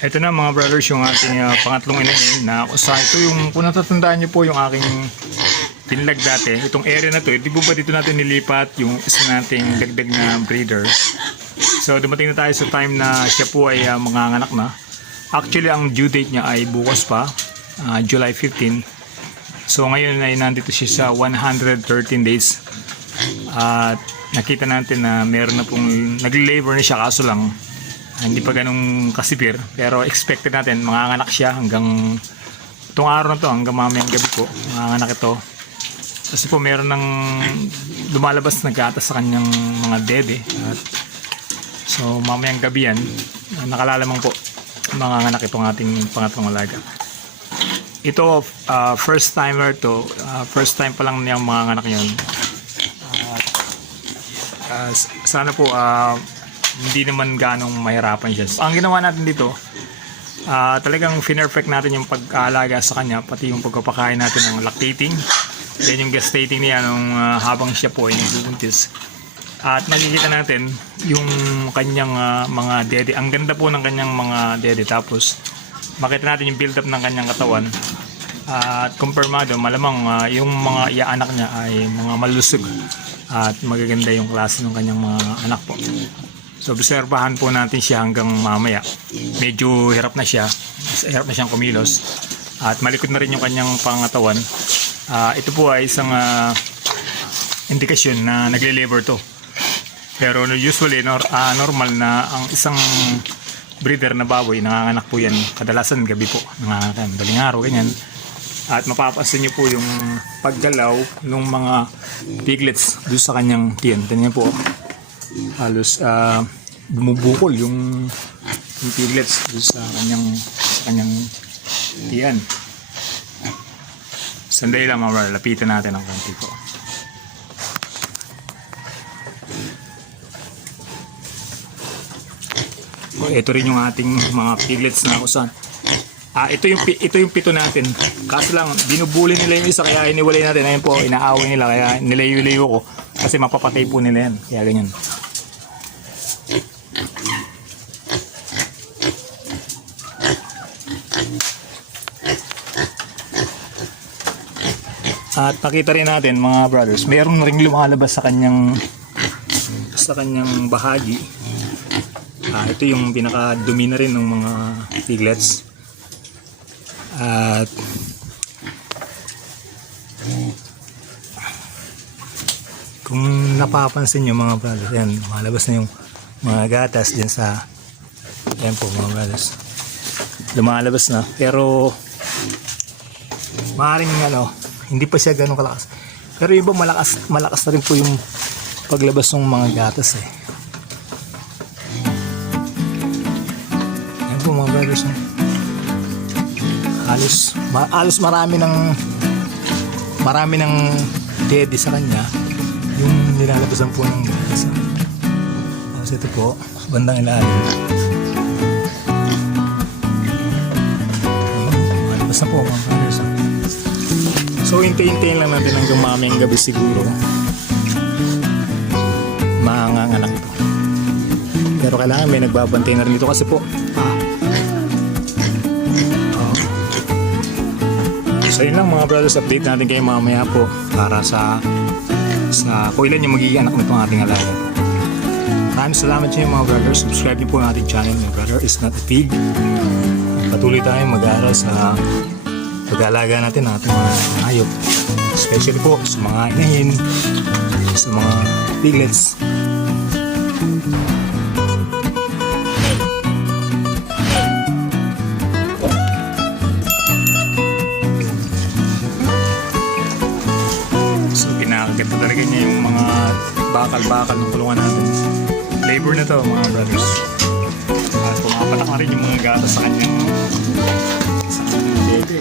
Ito na mga brothers yung ating pangatlong inahin na usa. Ito yung, kung natatandaan nyo po yung aking pinlag dati, itong area na to, di ba dito natin nilipat yung isa nating dagdag na breeder. So dumating na tayo sa time na siya po ay manganganak na. Actually ang due date niya ay bukas pa, July 15. So ngayon ay nandito siya sa 113 days. At nakita natin na meron na pong nag-labor na siya, kaso lang hindi pa ganun kasipir, pero expected natin manganganak siya hanggang itong araw na to, hanggang mamayang gabi po manganganak ito. Kasi po meron ng lumalabas na gatas sa kanyang mga dede. At so mamayang gabi yan, nakalalamang po manganganak itong ating pangatlong alaga. Ito first timer to, first time pa lang niyang manganganak yun. Sana po hindi naman ganong mahirapan siya. Ang ginawa natin dito, talagang finerfect natin yung pag-aalaga sa kanya, pati yung pagpapakain natin ng lactating, then yung gestating niya nung habang siya po ay nagbubuntis. At makikita natin yung kanyang mga dede. Ang ganda po ng kanyang mga dede. Tapos makita natin yung build up ng kanyang katawan. At kumpirmado, malamang yung mga iaanak niya ay mga malusog at magaganda yung klase ng kanyang mga anak po. So obserbahan po natin siya hanggang mamaya. Medyo hirap na siya, hirap na siyang kumilos at malikot na rin yung kanyang pangatawan. Ito po ay isang indikasyon na nagle-labor to. Pero usually normal na ang isang breeder na baboy, nanganganak po yan kadalasan gabi po, nanganganak madaling araw, ganyan. At mapapansin niyo po yung paggalaw ng mga piglets doon sa kanyang tiyan. Tingnan po, halos bumubukol yung piglets doon sa kanyang tiyan. Sandali lang mga brother, lapitan natin ang konti po. Ito rin yung ating mga piglets na kusan. Ito yung pito natin. Kaso lang, binubuli nila yung isa, kaya iniwalay natin. Ayun po, inaaway nila, kaya nilayo-layo ko. Kasi mapapatay po nila yan. Kaya ganyan. At nakita rin natin mga brothers, mayroon ring lumalabas sa kanyang bahagi. Ito yung pinaka-dumi na rin ng mga piglets. At kung napapansin nyo mga brothers, yan, malabas na yung mga gatas dyan sa, yan po mga brothers, lumalabas na, pero maaaring hindi pa siya ganun kalakas, pero iba malakas na rin po yung paglabas ng mga gatas eh. Yan po mga brothers, halos marami ng dede sa kanya yung nilalabasan po ng gatas. Tapos ito po bandang ilalim, malabas na po mga brothers. So hintayin lang natin hanggang mamayang gabi, siguro manganganak ito. Pero kailangan may nagbabantay na rin ito kasi po so yun lang mga brothers, update natin kayo mamaya po para sa kung ilan yung magiging anak nitong ating alaga. Maraming salamat sa inyo mga brothers. Subscribe niyo po ang ating channel, My Brother Is Not a Pig. Patuloy tayong mag-aaral sa pag-aalaga natin ng ating mga hayop, especially po sa mga inahin, sa mga piglets. So pinakaganda talaga niya yung mga bakal-bakal ng kulungan natin. Labor na to mga brothers. At pumapatak na rin yung mga gatas sa kanyang dede.